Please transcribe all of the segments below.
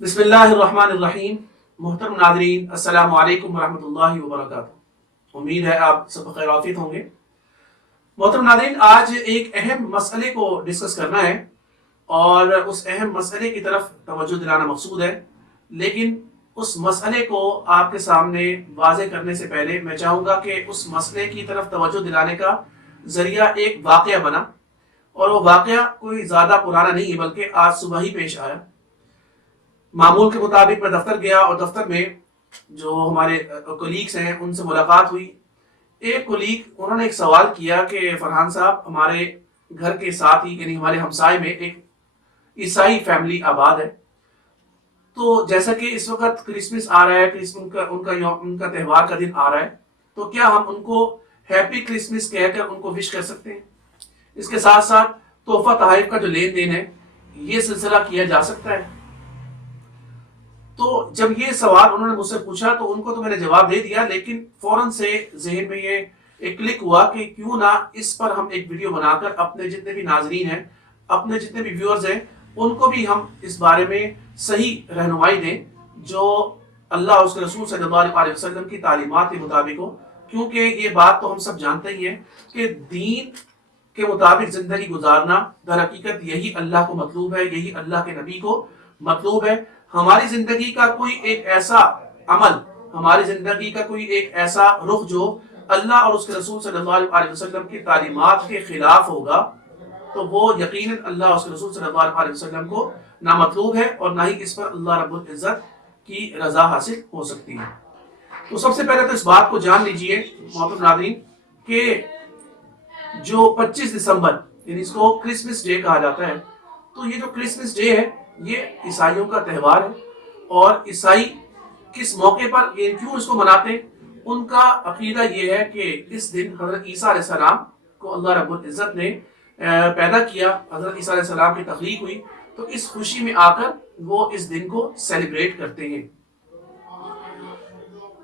بسم اللہ الرحمن الرحیم۔ محترم ناظرین، السلام علیکم ورحمۃ اللہ وبرکاتہ۔ امید ہے آپ سب بخیر عافیت ہوں گے۔ محترم ناظرین، آج ایک اہم مسئلے کو ڈسکس کرنا ہے اور اس اہم مسئلے کی طرف توجہ دلانا مقصود ہے، لیکن اس مسئلے کو آپ کے سامنے واضح کرنے سے پہلے میں چاہوں گا کہ اس مسئلے کی طرف توجہ دلانے کا ذریعہ ایک واقعہ بنا، اور وہ واقعہ کوئی زیادہ پرانا نہیں ہے بلکہ آج صبح ہی پیش آیا۔ معمول کے مطابق میں دفتر گیا اور دفتر میں جو ہمارے کولیگس ہیں ان سے ملاقات ہوئی۔ ایک کولیگ انہوں نے ایک سوال کیا کہ فرحان صاحب، ہمارے گھر کے ساتھ ہی یعنی ہمارے ہمسائے میں ایک عیسائی فیملی آباد ہے، تو جیسا کہ اس وقت کرسمس آ رہا ہے، ان کا تہوار کا دن آ رہا ہے، تو کیا ہم ان کو ہیپی کرسمس کہہ کر ان کو وش کر سکتے ہیں؟ اس کے ساتھ ساتھ تحفہ تحائف کا جو لین دین ہے یہ سلسلہ کیا جا سکتا ہے؟ تو جب یہ سوال انہوں نے مجھ سے پوچھا تو ان کو تو میں نے جواب دے دیا، لیکن فوراً سے ذہن میں یہ ایک کلک ہوا کہ کیوں نہ اس پر ہم ایک ویڈیو بنا کر اپنے جتنے بھی ناظرین ہیں، اپنے جتنے بھی ویورز ہیں، ان کو بھی ہم اس بارے میں صحیح رہنمائی دیں جو اللہ اور اس کے رسول صلی اللہ علیہ وسلم کی تعلیمات کے مطابق ہو۔ کیونکہ یہ بات تو ہم سب جانتے ہی ہیں کہ دین کے مطابق زندگی گزارنا در حقیقت یہی اللہ کو مطلوب ہے، یہی اللہ کے نبی کو مطلوب ہے۔ ہماری زندگی کا کوئی ایک ایسا عمل، ہماری زندگی کا کوئی ایک ایسا رخ جو اللہ اور اس کے رسول صلی اللہ علیہ وسلم کی تعلیمات کے خلاف ہوگا تو وہ یقیناً اللہ اور اس کے رسول صلی اللہ علیہ وسلم کو نہ مطلوب ہے اور نہ ہی اس پر اللہ رب العزت کی رضا حاصل ہو سکتی ہے۔ تو سب سے پہلے تو اس بات کو جان لیجئے محترم ناظرین کہ جو 25 دسمبر یعنی اس کو کرسمس ڈے کہا جاتا ہے، تو یہ جو کرسمس ڈے ہے یہ عیسائیوں کا تہوار ہے، اور عیسائی کس موقع پر یہ کیوں اس کو مناتے ہیں؟ ان کا عقیدہ یہ ہے کہ اس دن حضرت عیسیٰ علیہ السلام کو اللہ رب العزت نے پیدا کیا، حضرت عیسیٰ علیہ السلام کی تخلیق ہوئی، تو اس خوشی میں آ کر وہ اس دن کو سیلیبریٹ کرتے ہیں۔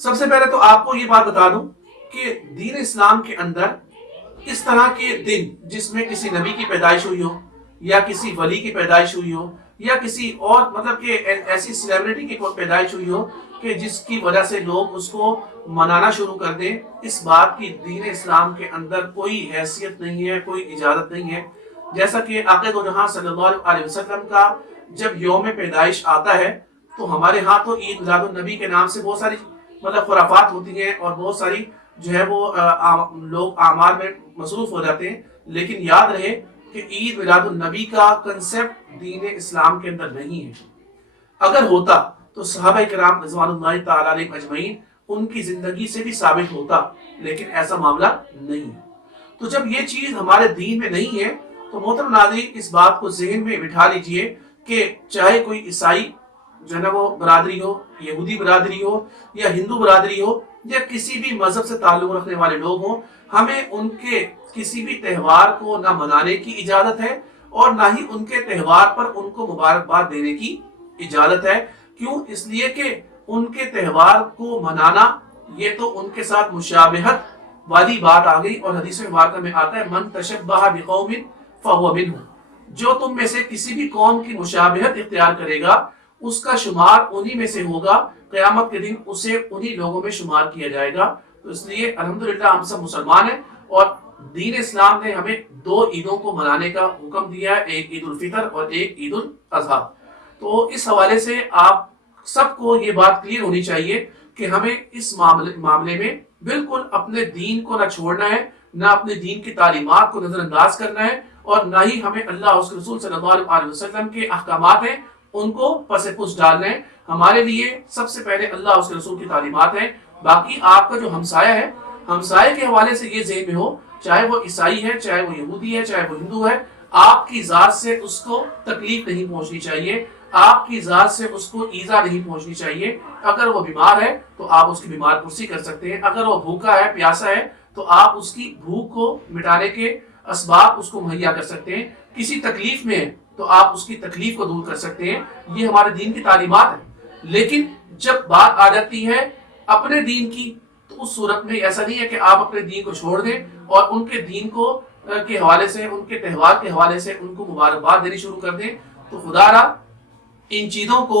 سب سے پہلے تو آپ کو یہ بات بتا دوں کہ دین اسلام کے اندر اس طرح کے دن جس میں کسی نبی کی پیدائش ہوئی ہو یا کسی ولی کی پیدائش ہوئی ہو یا کسی اور مطلب کہ ایسی سیلیبریٹی کی پیدائش ہوئی ہو کہ جس کی وجہ سے لوگ اس کو منانا شروع کر دیں، اس بات کی دین اسلام کے اندر کوئی حیثیت نہیں ہے، کوئی اجازت نہیں ہے۔ جیسا کہ آقا دو جہاں صلی اللہ علیہ وسلم کا جب یوم پیدائش آتا ہے تو ہمارے ہاں تو عید میلاد النبی کے نام سے بہت ساری مطلب خرافات ہوتی ہیں اور بہت ساری جو ہے وہ لوگ اعمال میں مصروف ہو جاتے ہیں، لیکن یاد رہے کہ عید میلاد النبی کا کنسپٹ دین اسلام کے اندر نہیں ہے۔ اگر ہوتا تو صحابہ کرام رضوان اللہ تعالی علیہم اجمعین ان کی زندگی سے بھی ثابت ہوتا، لیکن ایسا معاملہ نہیں ہے۔ تو جب یہ چیز ہمارے دین میں نہیں ہے تو محترم ناظرین اس بات کو ذہن میں بٹھا لیجئے کہ چاہے کوئی عیسائی جو ہے نا وہ برادری ہو، یہودی برادری ہو یا ہندو برادری ہو یا کسی بھی مذہب سے تعلق رکھنے والے لوگ ہوں، ہمیں ان کے کسی بھی تہوار کو نہ منانے کی اجازت ہے اور نہ ہی ان کے تہوار پر ان کو مبارکباد دینے کی اجازت ہے۔ کیوں؟ اس لیے کہ ان کے تہوار کو منانا یہ تو ان کے ساتھ مشابہت والی بات آ گئی، اور حدیث مبارکہ میں آتا ہے من تشبہ بقوم فہو منہم، جو تم میں سے کسی بھی قوم کی مشابہت اختیار کرے گا اس کا شمار انہی میں سے ہوگا، قیامت کے دن اسے انہی لوگوں میں شمار کیا جائے گا۔ تو اس لیے الحمدللہ ہم سب مسلمان ہیں اور دین اسلام نے ہمیں دو عیدوں کو منانے کا حکم دیا ہے، ایک عید الفطر اور ایک عید الاضحیٰ۔ تو اس حوالے سے آپ سب کو یہ بات کلیئر ہونی چاہیے کہ ہمیں اس معاملے میں بالکل اپنے دین کو نہ چھوڑنا ہے، نہ اپنے دین کی تعلیمات کو نظر انداز کرنا ہے، اور نہ ہی ہمیں اللہ اور اس کے رسول صلی اللہ علیہ وسلم کے احکامات ہیں ان کو پس پش ڈالنا ہے۔ ہمارے لیے سب سے پہلے اللہ اور اس کے رسول کی تعلیمات ہیں۔ باقی آپ کا جو ہمسایہ ہے، ہمسائے کے حوالے سے یہ ذہن میں ہو، چاہے وہ عیسائی ہے، چاہے وہ یہودی ہے، چاہے وہ ہندو ہے، آپ کی ذات سے اس کو تکلیف نہیں پہنچنی چاہیے، آپ کی ذات سے اس کو ایذا نہیں پہنچنی چاہیے۔ اگر وہ بیمار ہے تو آپ اس کی بیمار پرسی کر سکتے ہیں، اگر وہ بھوکا ہے، پیاسا ہے، تو آپ اس کی بھوک کو مٹانے کے اسباب اس کو مہیا کر سکتے ہیں۔ کسی تکلیف میں ہے تو آپ اس کی تکلیف کو دور کر سکتے ہیں۔ یہ ہمارے دین کی تعلیمات ہیں۔ لیکن جب بات آ جاتی ہے اپنے دین کی تو اس صورت میں ایسا نہیں ہے کہ آپ اپنے دین کو چھوڑ دیں اور ان کے دین کو کے حوالے سے، ان کے تہوار کے حوالے سے ان کو مبارکباد دینی شروع کر دیں۔ تو خدا را ان چیزوں کو